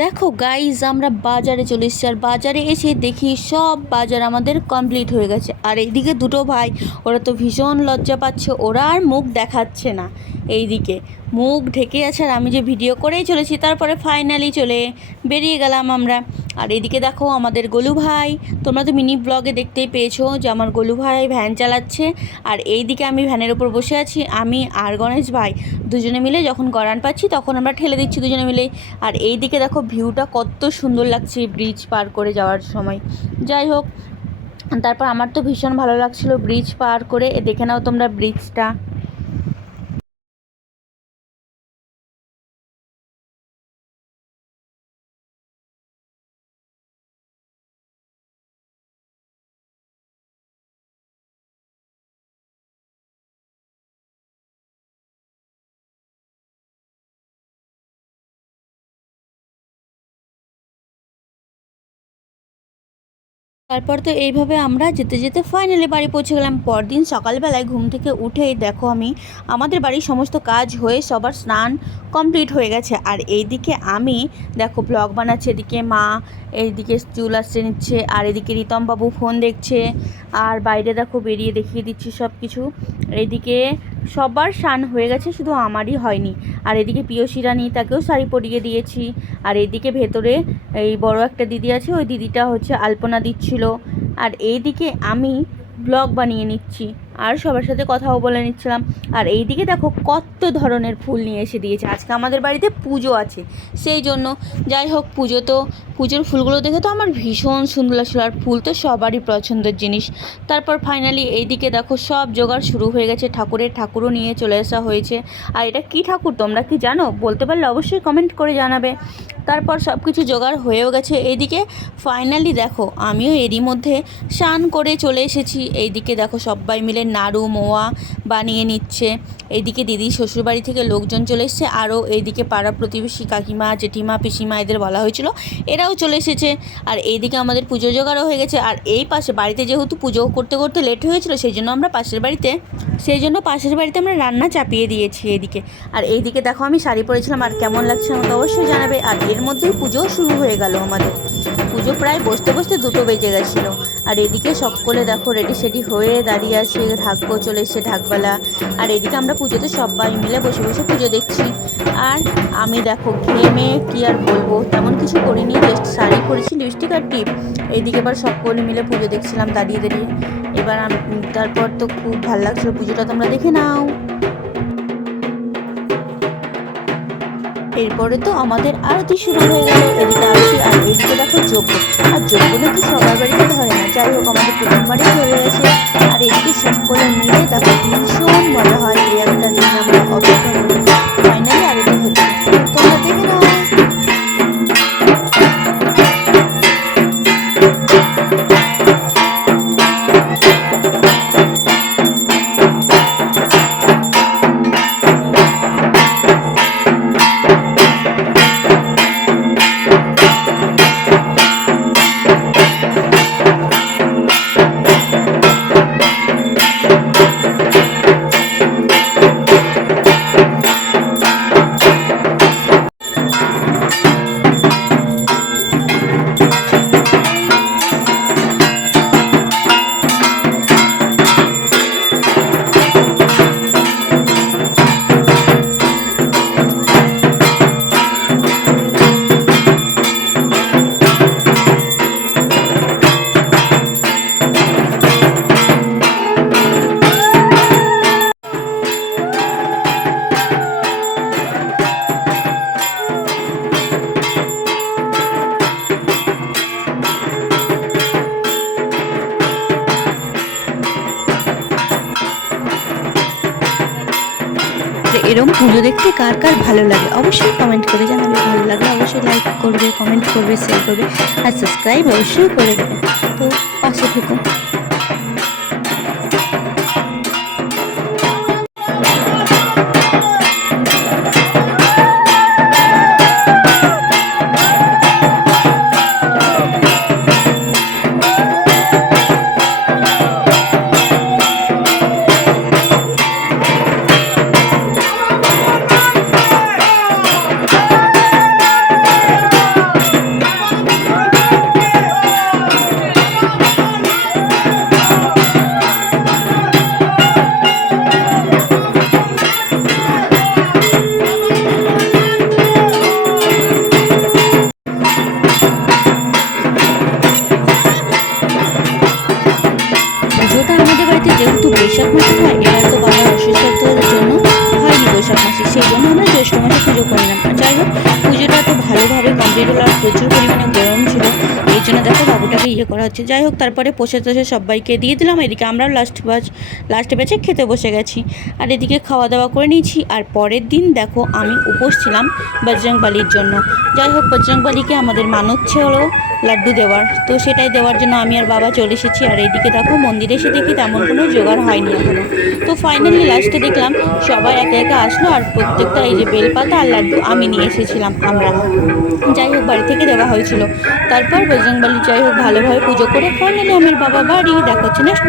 দেখো গাইজ, আমরা বাজারে চলে এসেছি। আর বাজারে এসে দেখি সব বাজার আমাদের কমপ্লিট হয়ে গেছে। আর এইদিকে দুটো ভাই, ওরা তো ভীষণ লজ্জা পাচ্ছে, ওরা আর মুখ দেখাচ্ছে না। এইদিকে মুখ ঢেকে আছে, আর আমি যে ভিডিও করেই চলেছি। তারপরে ফাইনালি চলে বেরিয়ে গেলাম আমরা। আর এদিকে দেখো আমাদের গোলু ভাই, তোমরা তো মিনি ব্লগে দেখতেই পেয়েছো যে আমার গোলু ভাই ভ্যান চালাচ্ছে। আর এইদিকে আমি ভ্যানের ওপর বসে আছি, আমি আর গণেশ ভাই দুজনে মিলে যখন গড়ান পাচ্ছি তখন আমরা ঠেলে দিচ্ছি দুজনে মিলে। আর এই দিকে দেখো ভিউটা কত সুন্দর লাগছে ব্রিজ পার করে যাওয়ার সময়। যাই হোক, তারপর আমার তো ভীষণ ভালো লাগছিল ব্রিজ পার করে। দেখে নাও তোমরা ব্রিজটা। তারপর তো এইভাবে আমরা যেতে যেতে ফাইনালি বাড়ি পৌঁছে গেলাম। পরদিন সকালবেলায় ঘুম থেকে উঠেই দেখো আমাদের বাড়ির সমস্ত কাজ হয়ে সবার স্নান কমপ্লিট হয়ে গেছে। আর এইদিকে আমি দেখো ব্লগ বানাচ্ছি, এদিকে মা এইদিকে চুল আসতে নিচ্ছে, আর এদিকে রিতমবাবু ফোন দেখছে। আর বাইরে দেখো বেরিয়ে দেখিয়ে দিচ্ছি সব কিছু। এইদিকে সবার স্নান হয়ে গেছে, শুধু আমারই হয়নি। আর এদিকে পিয়সী রানী, তাকেও শাড়ি পরিয়ে দিয়েছি। আর এইদিকে ভেতরে এই বড় একটা দিদি আছে, ওই দিদিটা হচ্ছে আলপনা দিচ্ছিল। আর এইদিকে আমি ব্লগ বানিয়ে নিচ্ছি আর সবার সাথে কথাও বলে নিচ্ছিলাম। আর এইদিকে দেখো কত ধরনের ফুল নিয়ে এসে দিয়েছে, আজকে আমাদের বাড়িতে পুজো আছে সেই জন্য। যাই হোক, পুজোর ফুলগুলো দেখে তো আমার ভীষণ সুন্দর লাগছিলো। আর ফুল তো সবারই পছন্দের জিনিস। তারপর ফাইনালি এইদিকে দেখো সব জোগাড় শুরু হয়ে গেছে, ঠাকুরও নিয়ে চলে আসা হয়েছে। আর এটা কি ঠাকুর তোমরা কি জানো? বলতে পারলে অবশ্যই কমেন্ট করে জানাবে। তারপর সব কিছু জোগাড় হয়েও গেছে। এইদিকে ফাইনালি দেখো আমিও এরই মধ্যে স্নান করে চলে এসেছি। এইদিকে দেখো সবাই মিলে নাড়ু মোয়া বানিয়ে নিচ্ছে। এইদিকে দিদি শ্বশুরবাড়ি থেকে লোকজন চলে এসেছে, আরও এইদিকে পাড়া প্রতিবেশী কাকিমা জেঠিমা পিসিমা এদের বলা হয়েছিল, এরাও চলে এসেছে। আর এইদিকে আমাদের পুজো জোগাড়ও হয়ে গেছে। আর এই পাশে বাড়িতে যেহেতু পুজো করতে করতে লেট হয়েছিল, সেই জন্য পাশের বাড়িতে আমরা রান্না চাপিয়ে দিয়েছি এইদিকে। আর এইদিকে দেখো আমি শাড়ি পরেছিলাম, আর কেমন লাগছে আমাকে অবশ্যই জানাবে। আর এর মধ্যেই পুজোও শুরু হয়ে গেল আমাদের। পুজো প্রায় বসতে বসতে 2টো বেজে গেছিলো। আর এদিকে সকলে দেখো রেডি সেডি হয়ে দাঁড়িয়ে আছে, ঢাকবো চলে এসছে ঢাকবেলা। আর এদিকে আমরা পুজোতে সবাই মিলে বসে বসে পুজো দেখছি। আর আমি দেখো ঘেমে কি আর বলবো, তেমন কিছু করিনি, জাস্ট শাড়ি পরেছি, লিপস্টিক আর টিপ। এইদিকে এবার সকলে মিলে পুজো দেখছিলাম দাঁড়িয়ে দাঁড়িয়ে। এবার তারপর তো খুব ভালো লাগছিলো পুজোটা, তোমরা দেখে নাও। এরপরে তো আমাদের আরতি শুরু হয়ে গেল। এদিকে আরতি, আর এদিকে দেখো যজ্ঞ। আর যজ্ঞ নাকি সবার বাড়িতে ধরে না, যাই হোক আমাদের প্রথমবারই ধরে গেছে। আর এদিকে সকলে মিলে দেখো ভীষণ মজা হয়। এই একটা দিন আমরা অপেক্ষা করি। ফাইনালি আরতি হচ্ছে, তোমরা দেখে নাও। এরকম পুজো দেখতে কার কার ভালো লাগে অবশ্যই কমেন্ট করে জানাবে। ভালো লাগলে অবশ্যই লাইক করবে, কমেন্ট করবে, শেয়ার করবে, আর সাবস্ক্রাইব অবশ্যই করে দেবে। তো পাশে থেকো। সুন্দরভাবে কমপ্লিট হলো। আর প্রচুর পরিমাণে গরম ছিল, এই জন্য দেখো বাবুটাকে ইয়ে করা হচ্ছে। যাই হোক, তারপরে প্রসাদ টসাদ সবাইকে দিয়ে দিলাম। এদিকে আমরাও লাস্ট ব্যাচে খেতে বসে গেছি। আর এদিকে খাওয়া দাওয়া করে নিয়েছি। আর পরের দিন দেখো আমি উপোস ছিলাম বজরংবলির জন্য। যাই হোক, বজরংবলিকে আমাদের মানত ছিল লাড্ডু দেওয়ার, তো সেটাই দেওয়ার জন্য আমি আর বাবা চলে এসেছি। আর এইদিকে দেখো মন্দিরে এসে দেখি তেমন কোনো জোগাড় হয়নি এখনো। তো ফাইনালি লাস্টে দেখলাম সবাই একে একে আসলো, আর প্রত্যেকটা এই যে বেলপাতা আর লাড্ডু আমি নিয়ে এসেছিলাম আমরা। যাই হোক, বাড়ি থেকে দেওয়া হয়েছিল। তারপর বজরংবলী যাই হোক ভালোভাবে পুজো করে ফাইনালি আমার বাবা বাড়ি। দেখা হচ্ছে নেক্সট।